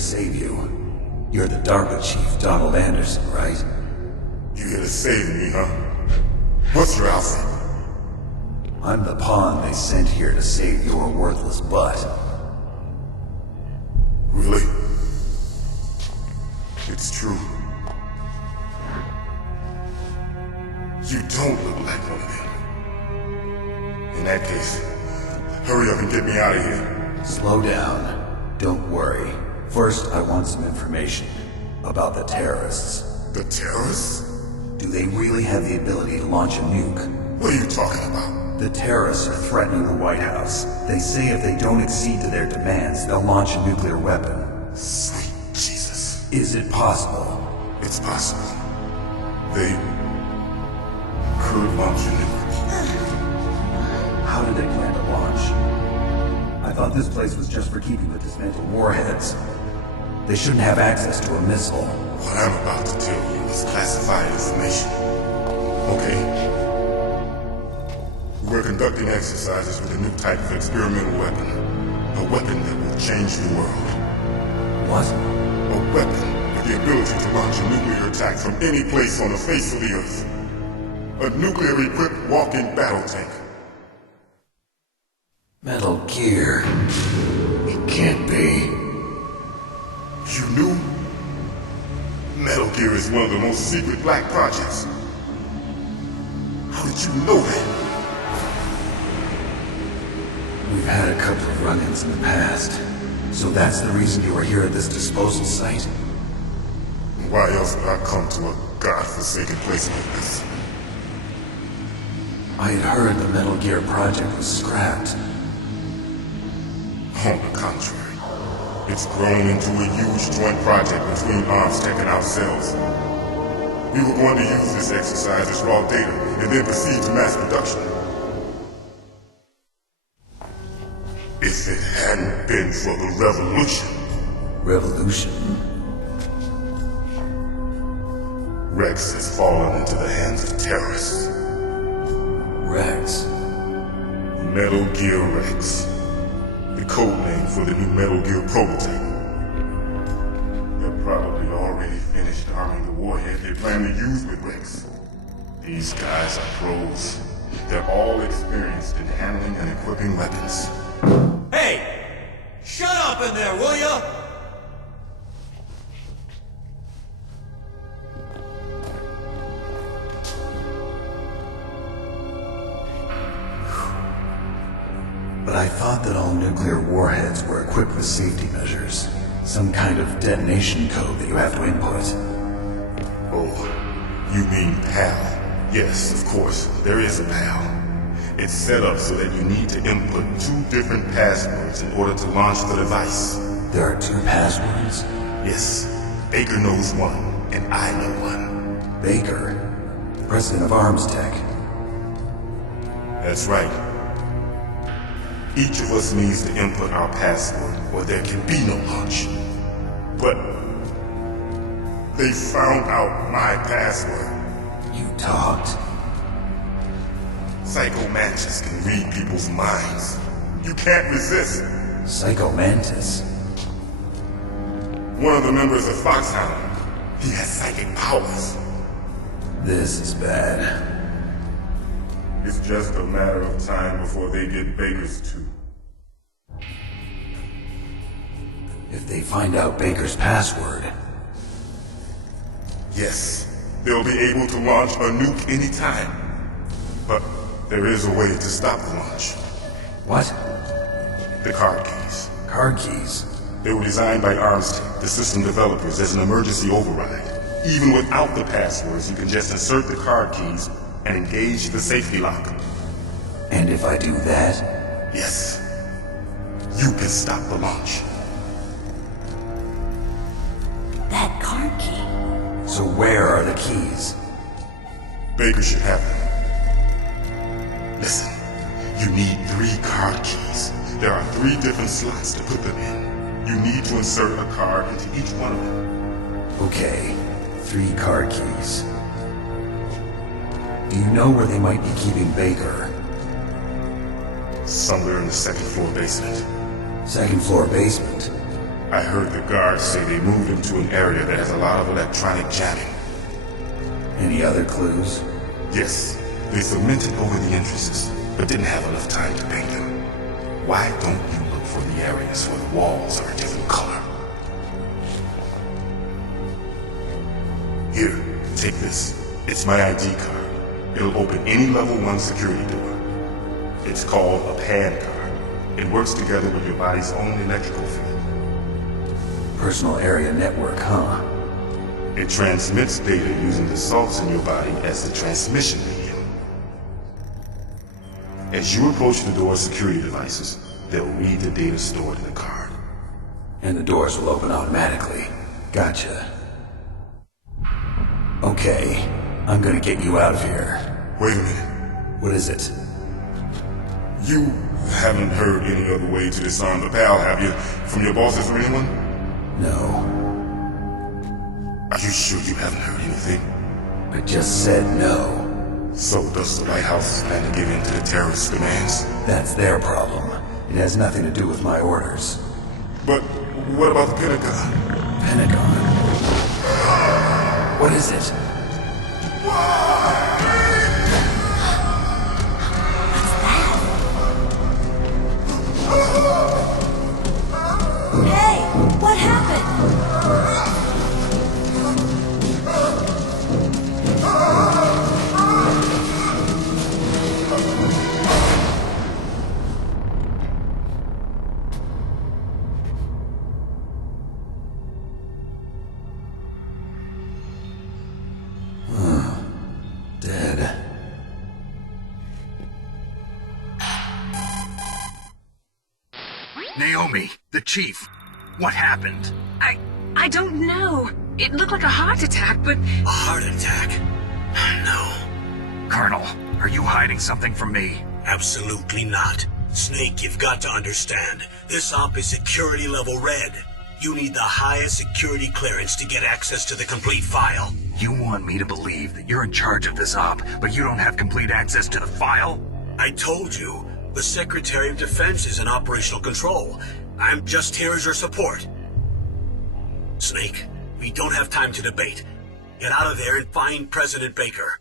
save you. You're the Darpa Chief, Donald Anderson, right? You here to save me, huh? What's your outfit? I'm the pawn they sent here to save your worthless butt. Really? It's true. You don't look like one of them. In that case, hurry up and get me out of here. Slow down. Don't worry. First, I want some information about the terrorists. The terrorists? Do they really have the ability to launch a nuke? What are you talking about? The terrorists are threatening the White House. They say if they don't accede to their demands, they'll launch a nuclear weapon. Sweet Jesus. Is it possible? It's possible. They could launch a nuke. How did they plan to launch? I thought this place was just for keeping the dismantled warheads. They shouldn't have access to a missile. What I'm about to tell you is classified information. Okay? We're conducting exercises with a new type of experimental weapon. A weapon that will change the world. What? A weapon with the ability to launch a nuclear attack from any place on the face of the Earth. A nuclear-equipped walking battle tank. Metal Gear. It can't be. You knew? Metal Gear is one of the most secret black projects. How did you know that? We've had a couple of run-ins in the past. So that's the reason you were here at this disposal site? Why else would I come to a godforsaken place like this? I had heard the Metal Gear project was scrapped. On the contrary, it's grown into a huge joint project between ArmsTech and ourselves. We were going to use this exercise as raw data and then proceed to mass production. If it hadn't been for the revolution. Revolution? Rex has fallen into the hands of terrorists. Rex? Metal Gear Rex. The code name for the new Metal Gear prototype. They're probably already finished arming the warhead they plan to use with Rex. These guys are pros. They're all experienced in handling and equipping weapons. Hey! Shut up in there, will ya? But I thought that all nuclear warheads were equipped with safety measures. Some kind of detonation code that you have to input. Oh, you mean PAL? Yes, of course, there is a PAL. It's set up so that you need to input 2 different passwords in order to launch the device. There are 2 passwords? Yes, Baker knows one, and I know one. Baker? The President of ArmsTech? That's right. Each of us needs to input our password, or there can be no launch. But they found out my password. You talked? Psycho Mantis can read people's minds. You can't resist. Psycho Mantis? One of the members of Foxhound. He has psychic powers. This is bad. It's just a matter of time before they get Baker's too. If they find out Baker's password... Yes, they'll be able to launch a nuke anytime. But there is a way to stop the launch. What? The card keys. Card keys? They were designed by ArmsTech, the system developers, as an emergency override. Even without the passwords, you can just insert the card keys and engage the safety lock. And if I do that? Yes. You can stop the launch. That card key. So where are the keys? Baker should have them. Listen, you need 3 card keys. There are 3 different slots to put them in. You need to insert a card into each one of them. Okay, 3 card keys. Do you know where they might be keeping Baker? Somewhere in the 2nd floor basement. 2nd floor basement? I heard the guards say they moved into an area that has a lot of electronic jamming. Any other clues? Yes, they cemented over the entrances, but didn't have enough time to paint them. Why don't you look for the areas where the walls are a different color? Here, take this. It's my ID card. It'll open any level 1 security door. It's called a PAN card. It works together with your body's own electrical field. Personal area network, huh? It transmits data using the salts in your body as the transmission medium. As you approach the door's security devices, they'll read the data stored in the card. And the doors will open automatically. Gotcha. Okay, I'm gonna get you out of here. Wait a minute. What is it? You haven't heard any other way to disarm the PAL, have you? From your bosses or anyone? No. Are you sure you haven't heard anything? I just said no. So does the White House plan to give in to the terrorist demands? That's their problem. It has nothing to do with my orders. But what about the Pentagon? Pentagon? What is it? Hey, what happened? Dead. Naomi, the chief. What happened? I don't know. It looked like a heart attack, but... A heart attack? No, Colonel, are you hiding something from me? absolutely not. Snake, you've got to understand. This op is security level red. You need the highest security clearance to get access to the complete file. You want me to believe that you're in charge of this op, but you don't have complete access to the file? I told you, the Secretary of Defense is in operational control. I'm just here as your support. Snake, we don't have time to debate. Get out of there and find President Baker.